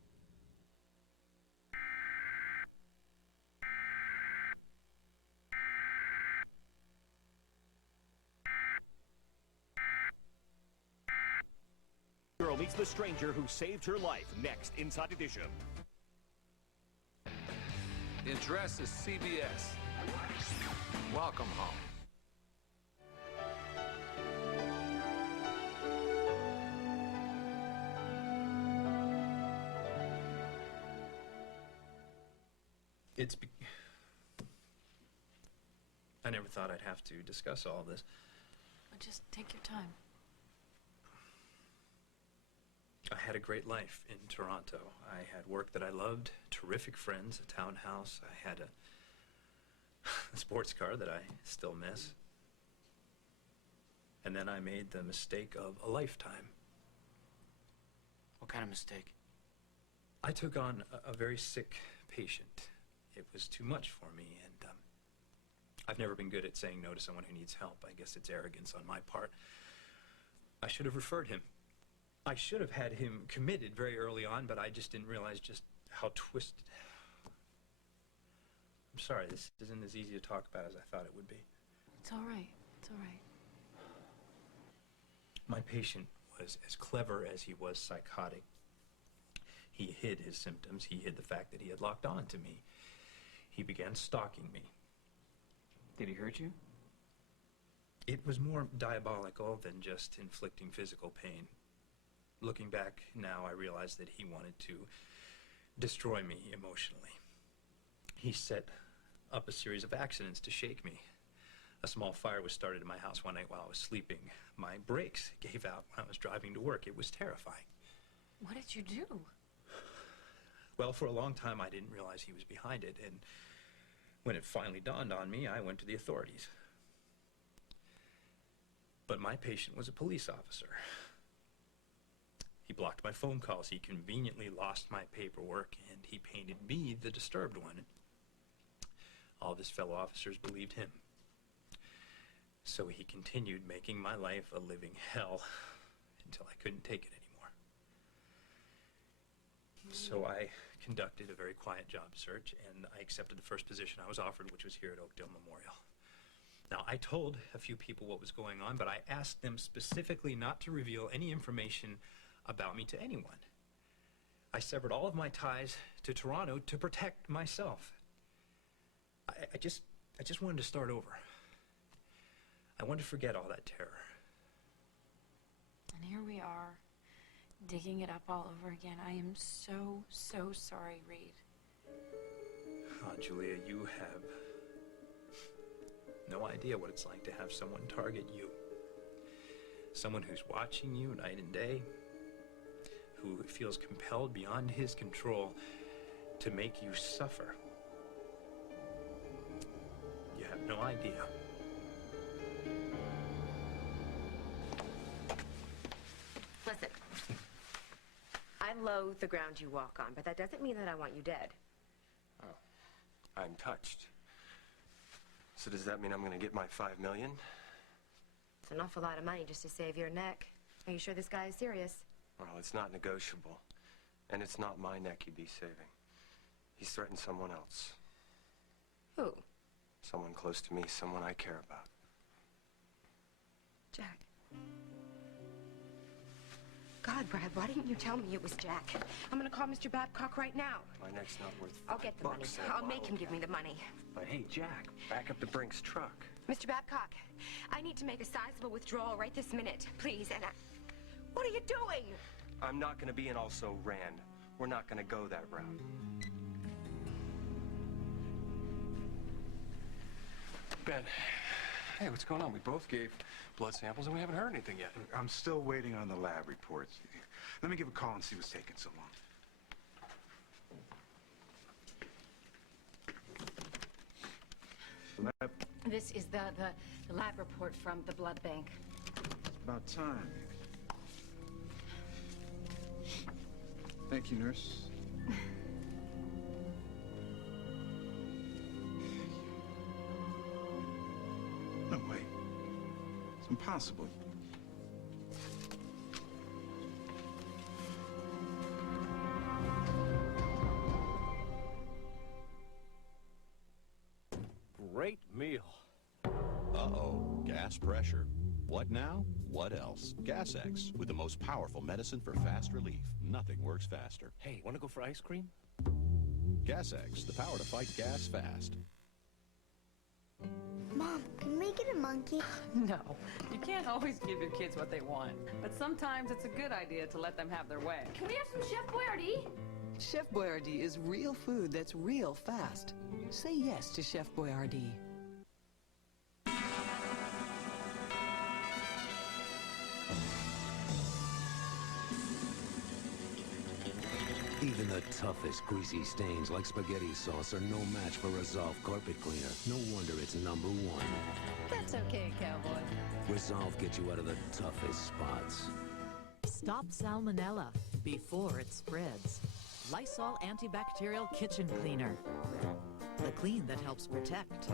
Girl meets the stranger who saved her life. Next, Inside Edition. The address is CBS. Welcome home. I never thought I'd have to discuss all this. Just take your time. I had a great life in Toronto. I had work that I loved, terrific friends, a townhouse. I had a sports car that I still miss. And then I made the mistake of a lifetime. kind of mistake? I took on a very sick patient. It was too much for me, and I've never been good at saying no to someone who needs help. I guess it's arrogance on my part. I should have referred him. I should have had him committed very early on, but I just didn't realize just how twisted. I'm sorry, this isn't as easy to talk about as I thought it would be. It's all right. It's all right. My patient was as clever as he was psychotic. He hid his symptoms. He hid the fact that he had locked on to me. He began stalking me. Did he hurt you? It was more diabolical than just inflicting physical pain. Looking back now, I realize that he wanted to destroy me emotionally. He set up a series of accidents to shake me. A small fire was started in my house one night while I was sleeping. My brakes gave out when I was driving to work. It was terrifying. What did you do? Well, for a long time, I didn't realize he was behind it, and when it finally dawned on me, I went to the authorities. But my patient was a police officer. He blocked my phone calls, he conveniently lost my paperwork, and he painted me the disturbed one. All of his fellow officers believed him. So he continued making my life a living hell until I couldn't take it anymore. So I conducted a very quiet job search, and I accepted the first position I was offered, which was here at Oakdale Memorial. Now, I told a few people what was going on, but I asked them specifically not to reveal any information about me to anyone. I severed all of my ties to Toronto to protect myself. I just wanted to start over. I wanted to forget all that terror. And here we are, digging it up all over again. I am so, so sorry, Reed. Oh, Julia, you have no idea what it's like to have someone target you. Someone who's watching you night and day, who feels compelled beyond his control to make you suffer. You have no idea. Listen, I loathe the ground you walk on, but that doesn't mean that I want you dead. Oh, I'm touched. So does that mean I'm going to get my $5 million? It's an awful lot of money just to save your neck. Are you sure this guy is serious? Well, it's not negotiable. And it's not my neck he'd be saving. He's threatened someone else. Who? Someone close to me, someone I care about. Jack. God, Brad, why didn't you tell me it was Jack? I'm gonna call Mr. Babcock right now. My neck's not worth $5. I'll get the money. I'll make him give me the money. But hey, Jack, back up the Brinks truck. Mr. Babcock, I need to make a sizable withdrawal right this minute, please, and what are you doing? I'm not gonna be an also ran. We're not gonna go that route. Ben, hey, what's going on? We both gave blood samples and we haven't heard anything yet. I'm still waiting on the lab reports. Let me give a call and see what's taking so long. Lab. This is the lab report from the blood bank. It's about time. Thank you, nurse. No way. It's impossible. Great meal. Uh-oh, gas pressure. What now? What else? Gas X, with the most powerful medicine for fast relief. Nothing works faster. Hey, wanna go for ice cream? Gas X, the power to fight gas fast. Mom, can we get a monkey? No, you can't always give your kids what they want. But sometimes it's a good idea to let them have their way. Can we have some Chef Boyardee? Chef Boyardee is real food that's real fast. Say yes to Chef Boyardee. Even the toughest greasy stains like spaghetti sauce are no match for Resolve carpet cleaner. No wonder it's #1. That's okay, cowboy. Resolve gets you out of the toughest spots. Stop salmonella. before it spreads. Lysol antibacterial kitchen cleaner. The clean that helps protect.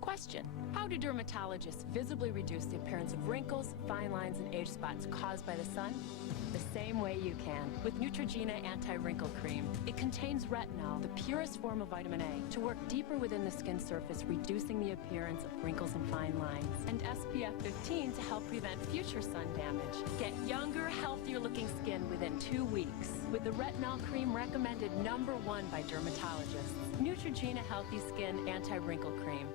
Question: how do dermatologists visibly reduce the appearance of wrinkles, fine lines, and age spots caused by the sun? The same way you can, with Neutrogena Anti-Wrinkle Cream. It contains retinol, the purest form of vitamin A, to work deeper within the skin surface, reducing the appearance of wrinkles and fine lines. And SPF 15 to help prevent future sun damage. Get younger, healthier-looking skin within 2 weeks. With the retinol cream recommended #1 by dermatologists. Neutrogena Healthy Skin Anti-Wrinkle Cream.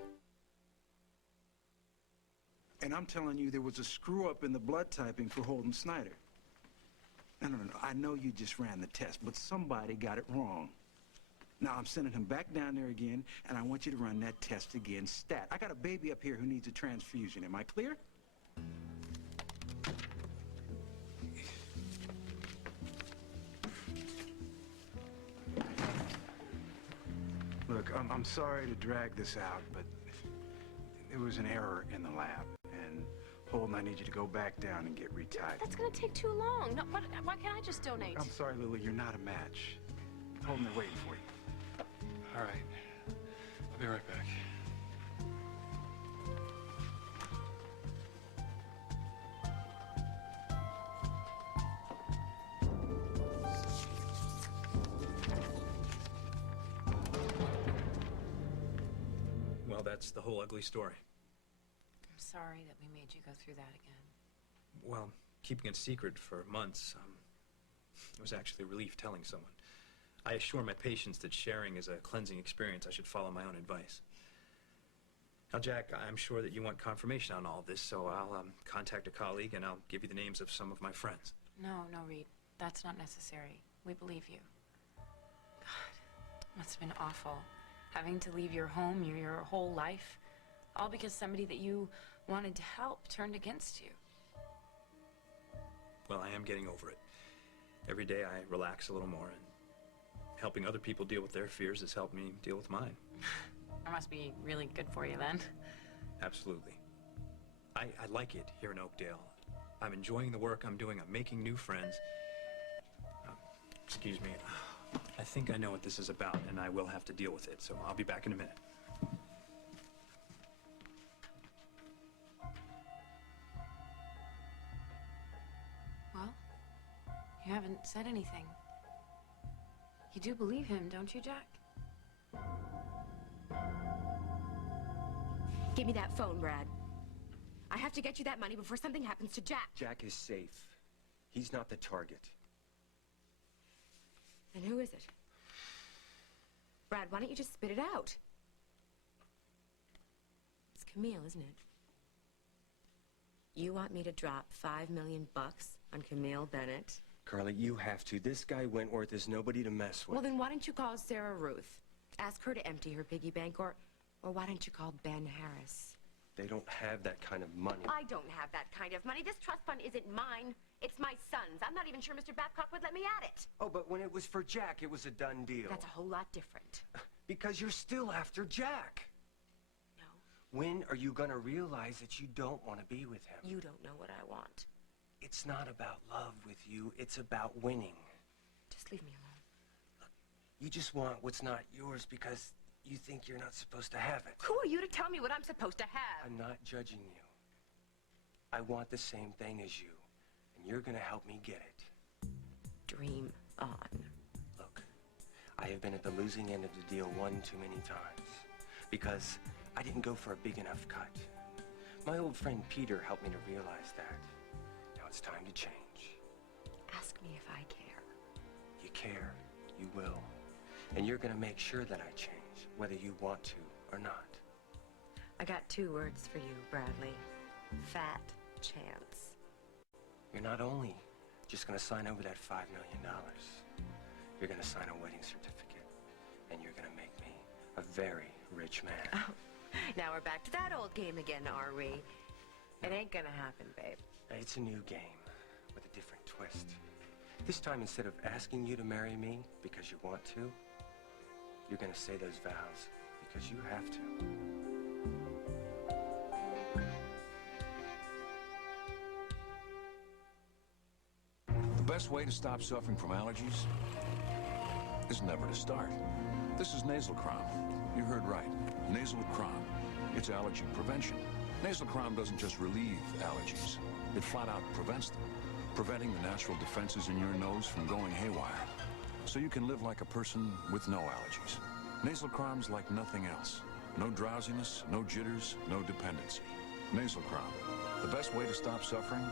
And I'm telling you, there was a screw-up in the blood typing for Holden Snyder. No. I know you just ran the test, but somebody got it wrong. Now, I'm sending him back down there again, and I want you to run that test again, stat. I got a baby up here who needs a transfusion. Am I clear? Look, I'm sorry to drag this out, but there was an error in the lab. And Holden, I need you to go back down and get retied. That's gonna take too long. No, why can't I just donate? I'm sorry, Lily, you're not a match. Holden, they're waiting for you. All right. I'll be right back. Well, that's the whole ugly story. I'm sorry that we made you go through that again. Well, keeping it secret for months, it was actually a relief telling someone. I assure my patients that sharing is a cleansing experience. I should follow my own advice. Now, Jack, I'm sure that you want confirmation on all this, so I'll contact a colleague and I'll give you the names of some of my friends. No, Reed. That's not necessary. We believe you. God, it must have been awful. Having to leave your home, your whole life, all because somebody that you wanted to help turned against you. Well, I am getting over it. Every day I relax a little more, and helping other people deal with their fears has helped me deal with mine. That must be really good for you then. Absolutely. I like it here in Oakdale. I'm enjoying the work I'm doing. I'm making new friends. Excuse me. I think I know what this is about, and I will have to deal with it, so I'll be back in a minute. Well, you haven't said anything. You do believe him, don't you, Jack? Give me that phone, Brad. I have to get you that money before something happens to Jack. Jack is safe. He's not the target. Then who is it? Brad, why don't you just spit it out? It's Camille, isn't it? You want me to drop $5 million on Camille Bennett? Carly, you have to. This guy Wentworth is nobody to mess with. Well, then why don't you call Sarah Ruth? Ask her to empty her piggy bank, or why don't you call Ben Harris? They don't have that kind of money. I don't have that kind of money. This trust fund isn't mine. It's my son's. I'm not even sure Mr. Babcock would let me at it. Oh, but when it was for Jack, it was a done deal. That's a whole lot different. Because you're still after Jack. No. When are you gonna realize that you don't want to be with him? You don't know what I want. It's not about love with you. It's about winning. Just leave me alone. Look, you just want what's not yours because you think you're not supposed to have it. Who are you to tell me what I'm supposed to have? I'm not judging you. I want the same thing as you, and you're gonna help me get it. Dream on. Look, I have been at the losing end of the deal one too many times because I didn't go for a big enough cut. My old friend Peter helped me to realize that. Now it's time to change. Ask me if I care. You care, you will. And you're gonna make sure that I change, whether you want to or not. I got 2 words for you, Bradley. Fat chance. You're not only just gonna sign over that $5 million. You're gonna sign a wedding certificate, and you're gonna make me a very rich man. Oh, now we're back to that old game again, are we? It ain't gonna happen, babe. It's a new game with a different twist. This time, instead of asking you to marry me because you want to, you're gonna say those vows because you have to. The best way to stop suffering from allergies is never to start. This is nasal Crom. You heard right. Nasal Crom. It's allergy prevention. Nasal Crom doesn't just relieve allergies. It flat out prevents them, preventing the natural defenses in your nose from going haywire. So you can live like a person with no allergies. Nasal Crom's like nothing else. No drowsiness, no jitters, no dependency. Nasal Crom. The best way to stop suffering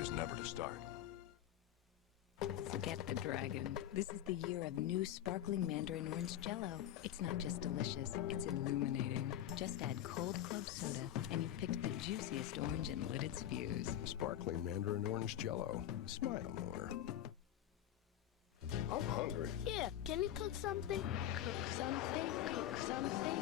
is never to start. Forget the dragon. This is the year of new sparkling mandarin orange Jell-O. It's not just delicious, it's illuminating. Just add cold club soda, and you've picked the juiciest orange and lit its fuse. Sparkling mandarin orange Jell-O. Smile more. I'm hungry. Yeah, can you cook something? Cook something, cook something.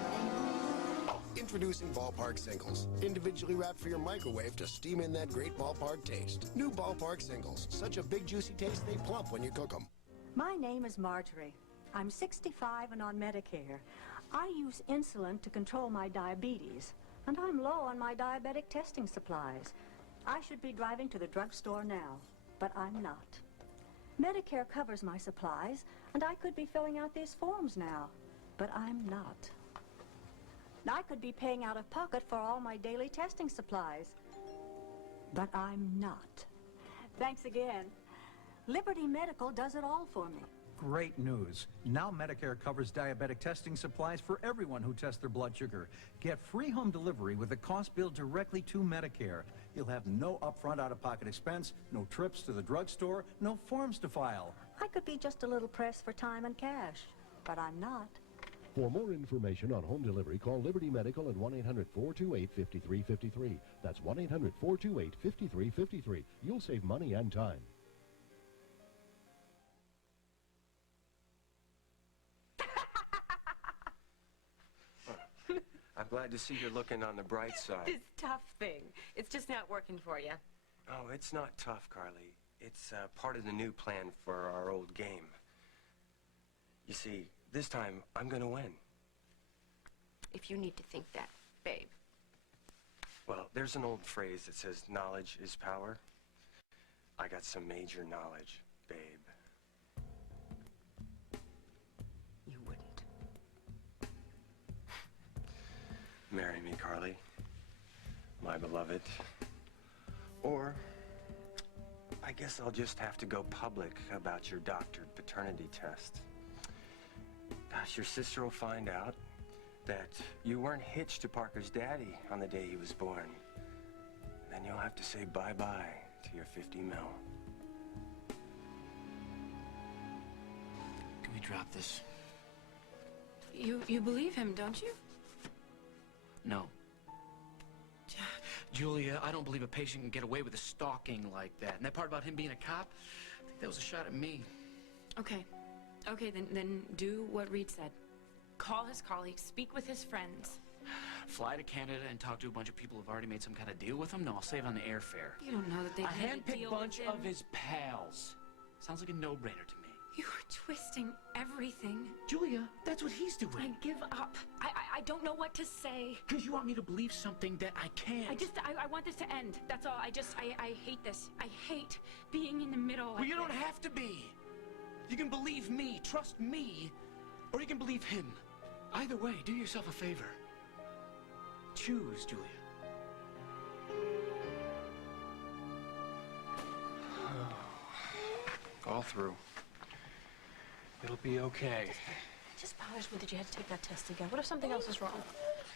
Introducing Ballpark Singles. Individually wrapped for your microwave to steam in that great ballpark taste. New Ballpark Singles. Such a big juicy taste they plump when you cook them. My name is Marjorie. I'm 65 and on Medicare. I use insulin to control my diabetes, and I'm low on my diabetic testing supplies. I should be driving to the drugstore now, but I'm not. Medicare covers my supplies, and I could be filling out these forms now, but I'm not. I could be paying out of pocket for all my daily testing supplies, but I'm not. Thanks again. Liberty Medical does it all for me. Great news. Now Medicare covers diabetic testing supplies for everyone who tests their blood sugar. Get free home delivery with a cost billed directly to Medicare. You'll have no upfront out-of-pocket expense, no trips to the drugstore, no forms to file. I could be just a little pressed for time and cash, but I'm not. For more information on home delivery, call Liberty Medical at 1-800-428-5353. That's 1-800-428-5353. You'll save money and time. I'm glad to see you're looking on the bright side. This tough thing. It's just not working for you. Oh, it's not tough, Carly. It's part of the new plan for our old game. You see, this time, I'm gonna win. If you need to think that, babe. Well, there's an old phrase that says, knowledge is power. I got some major knowledge, babe. You wouldn't. Marry me, Carly, my beloved. Or, I guess I'll just have to go public about your doctored paternity test. Gosh, your sister will find out that you weren't hitched to Parker's daddy on the day he was born. And then you'll have to say bye-bye to your 50 mil. Can we drop this? You believe him, don't you? No. Julia, I don't believe a patient can get away with a stalking like that. And that part about him being a cop, I think that was a shot at me. Okay. Okay, then do what Reed said. Call his colleagues, speak with his friends. Fly to Canada and talk to a bunch of people who've already made some kind of deal with him? No, I'll save on the airfare. You don't know that they A made a hand-picked deal bunch with him. of his pals. Sounds like a no-brainer to me. You are twisting everything. Julia, that's what he's doing. I give up. I don't know what to say. Because you want me to believe something that I can't. I want this to end. That's all. I hate this. I hate being in the middle. Well, you don't have to be. You can believe me, trust me, or you can believe him. Either way, do yourself a favor. Choose, Julia. All through. It'll be okay. It just bothers me that you had to take that test again. What if something else is wrong?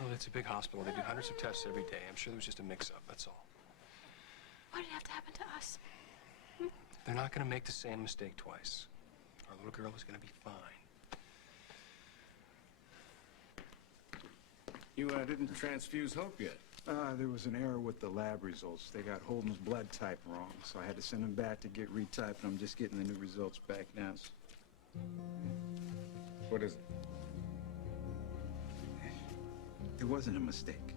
Well, it's a big hospital. They do hundreds of tests every day. I'm sure there was just a mix-up, that's all. Why did it have to happen to us? They're not going to make the same mistake twice. Our little girl is going to be fine. You didn't transfuse Hope yet. There was an error with the lab results. They got Holden's blood type wrong, so I had to send him back to get retyped, and I'm just getting the new results back now. What is it? It wasn't a mistake.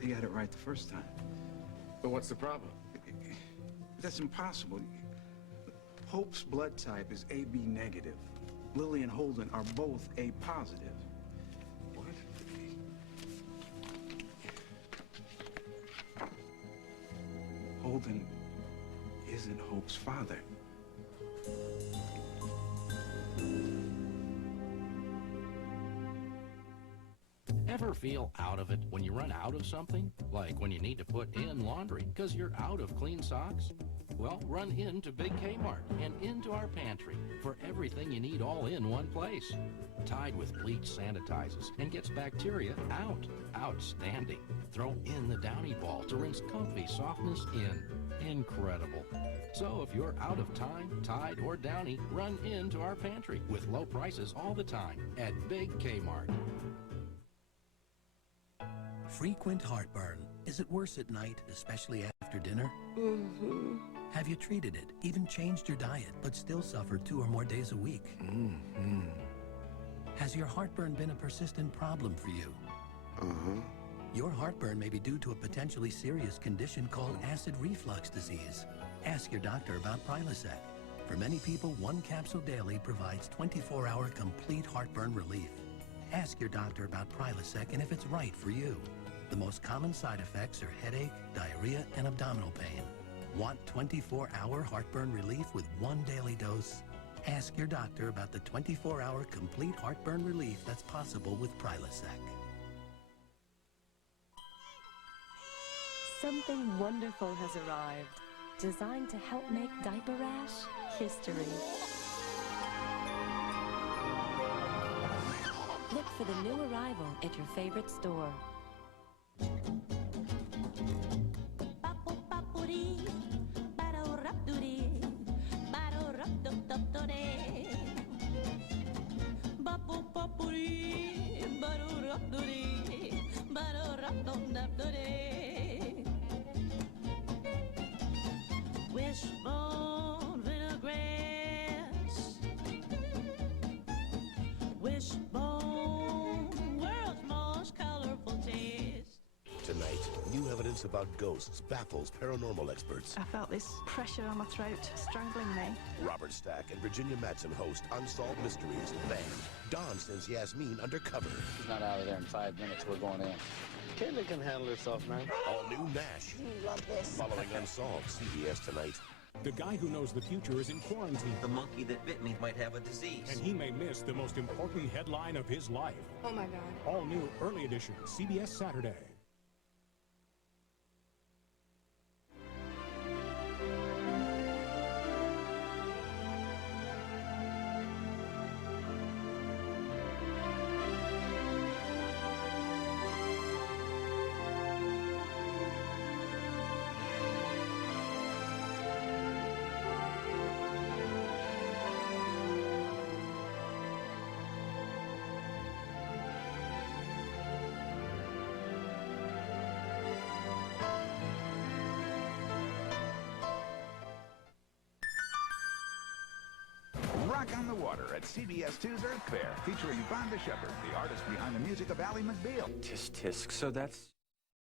They got it right the first time. But what's the problem? That's impossible. Hope's blood type is AB negative. Lily and Holden are both A positive. What? Holden isn't Hope's father. Ever feel out of it when you run out of something? Like when you need to put in laundry because you're out of clean socks? Well, run into Big Kmart and into our pantry for everything you need all in one place. Tide with bleach sanitizes and gets bacteria out. Outstanding. Throw in the Downy Ball to rinse comfy softness in. Incredible. So if you're out of time, Tide, or Downy, run into our pantry with low prices all the time at Big Kmart. Frequent heartburn. Is it worse at night, especially after dinner? Mm-hmm. Have you treated it, even changed your diet, but still suffered 2 or more days a week? Mm-hmm. Has your heartburn been a persistent problem for you? Uh-huh. Your heartburn may be due to a potentially serious condition called acid reflux disease. Ask your doctor about Prilosec. For many people, 1 capsule daily provides 24-hour complete heartburn relief. Ask your doctor about Prilosec and if it's right for you. The most common side effects are headache, diarrhea, and abdominal pain. Want 24-hour heartburn relief with 1 daily dose? Ask your doctor about the 24-hour complete heartburn relief that's possible with Prilosec. Something wonderful has arrived, designed to help make diaper rash history. Look for the new arrival at your favorite store. Wishbone vinaigrette. Wishbone, world's most colorful taste. Tonight, new evidence about ghosts baffles paranormal experts. I felt this pressure on my throat, strangling me. Robert Stack and Virginia Madsen host Unsolved Mysteries. Then, Don sends Yasmin undercover. He's not out of there in 5 minutes. We're going in. Kayla can handle herself, man. All new Nash. You love this. Following Unsolved, CBS tonight. The guy who knows the future is in quarantine. The monkey that bit me might have a disease. And he may miss the most important headline of his life. Oh my God. All new early edition, CBS Saturday. Rock on the Water at CBS 2's Earth Fair, featuring Vonda Shepard, the artist behind the music of Ally McBeal. Tisk tisk, so that's